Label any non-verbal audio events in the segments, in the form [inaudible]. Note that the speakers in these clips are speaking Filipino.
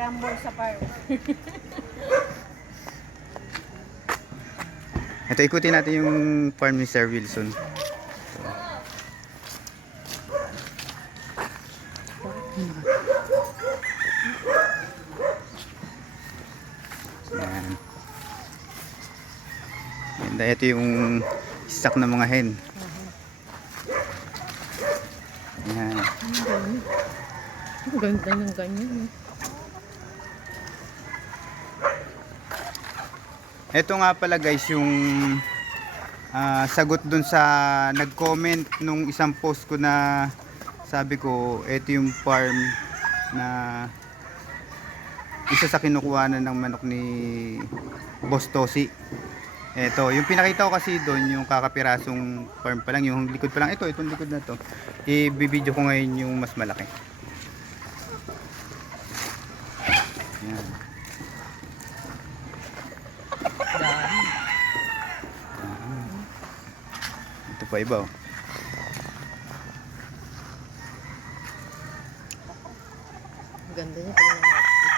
Scramble sa farm. Ito, ikutin natin yung farm ni Sir Wilson. Yan. Dahil ito yung stock ng mga hen. Yan. Ang ganda ng ganyan. Ito nga pala guys yung ah, sagot dun sa nag-comment nung isang post ko na sabi ko ito yung farm na isa sa kinukuhanan ng manok ni Boss Tosi. Ito, yung pinakita ko kasi doon yung kakapirasong farm pa lang, yung likod pa lang. Ito, itong likod na to. I-video ko ngayon yung mas malaki. Pa iba oh. Ganda niya pag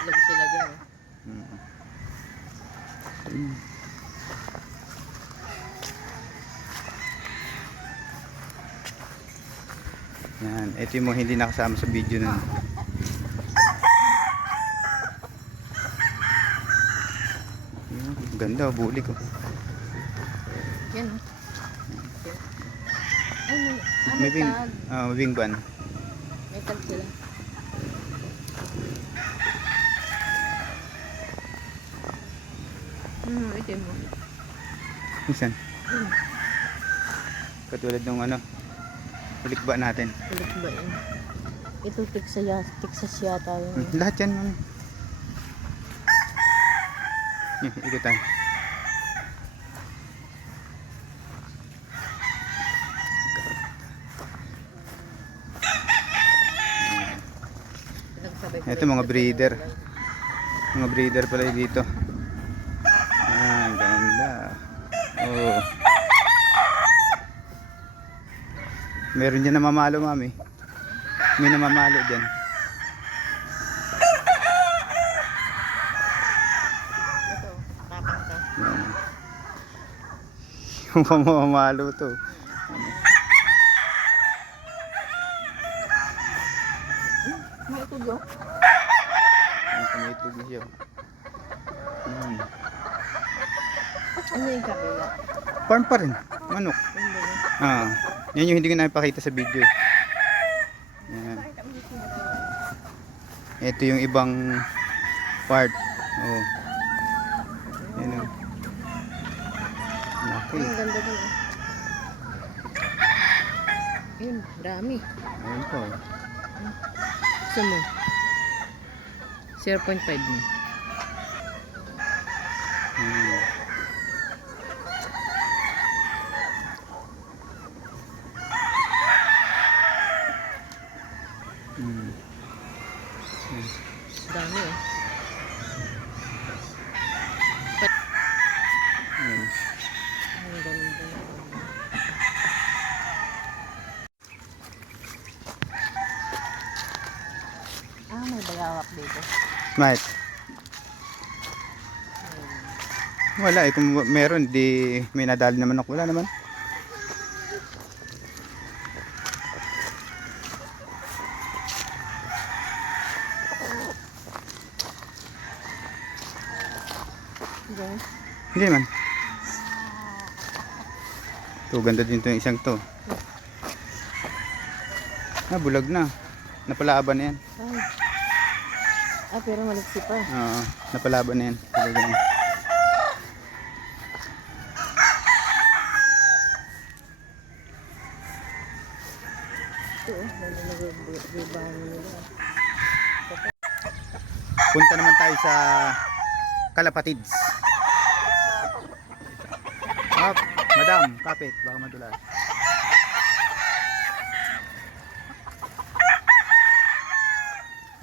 itlog sila dyan. eh. Mm. Mm. Yan, ito yung mga hindi nakasama sa video. Yan, Ganda, oh, bulik oh. Yan. Ay, may, ah, May may wing, tag. wing ban. May tag sila. Hmm, ito mo. Minsan. Katulad ng ano, bulik ba natin. Ulit ba yun? Ito Texas, Texas yata yun. Hmm, Lahat yan, mami. Yan, ikot tayo. Ito mga breeder. Mga breeder pala dito. Ah, ganda. Oh. Meron dyan namamalo, mami. May namamalo dyan. Yung [laughs] pamamalo to. Ang tumitlog na siya. Hmm. Ano yung kabila? Farm pa rin. Manok. Ah, yan yung hindi ko napakita sa video. eh. Yan. Ito yung ibang part. Oh. Yan oh. Laki. Ang ganda dun. oh. Yun, dami. Ayun po. Gusto mo? 0.5 mo. Hmm. Hmm. Dami eh. Yan. Ang ganda. Ah, may bayawak dito. Mate. Wala eh. Kung meron, di may nadali naman ako. Wala naman. Diyan. Hindi naman. Ito, ganda din to yung isang to. Ah, bulag na. Napalaaban na yan. Ay. Ah, pero maliksi pa. Oo, napalaban na yan. Talaga yan. Ito, nag-ribahan nila. Punta naman tayo sa Kalapatids. Up, madam, kapit, baka madulas.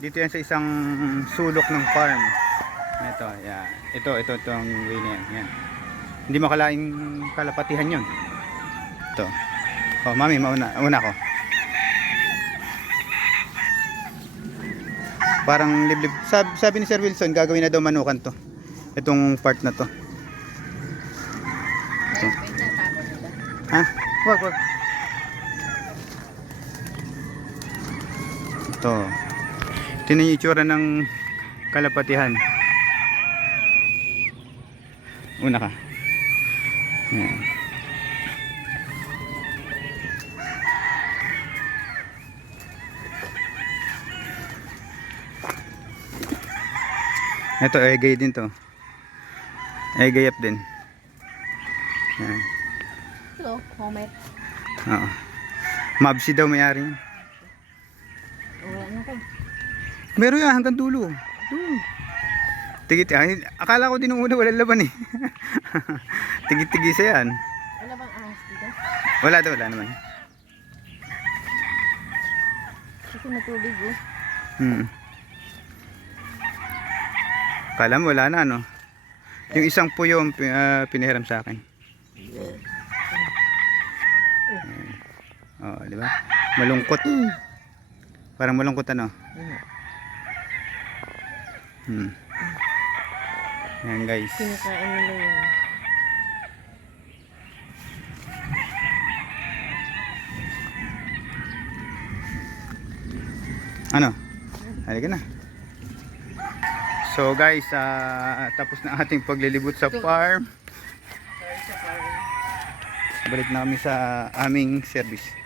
Dito yan sa isang sulok ng farm. Ito, yan. Ito, ito, itong way yan. yan. Hindi makalaing kalapatihan yun. Ito. Oh, mami, mauna, mauna ako. Parang liblib. Sabi, sabi ni Sir Wilson, gagawin na daw manukan to. Itong part na to. Nila. Ha? Wag, wag. Ito. Tingnan yung itsura ng kalapatihan. Una ka. Yan. Ito, egay din to. Egay up din. Yan. Hello, Homer. Oo. Mabsi daw may-ari. Wala na ko. Meron yan hanggang dulo. Hmm. Tigit, ay, akala ko din una walang laban eh. [laughs] Tigit-tigis yan. Wala bang ahas dito? Wala daw, wala naman. Kasi matubig oh. Hmm. Akala mo wala na, no? Yung isang puyo ang ah, pinahiram sa akin. Oo, di ba? Malungkot. Parang malungkot ano? Hmm. Yan guys. Kinakain nila yun. Ano? Halika na. So guys, ah, tapos na ating paglilibot sa farm. Balik na kami sa aming service.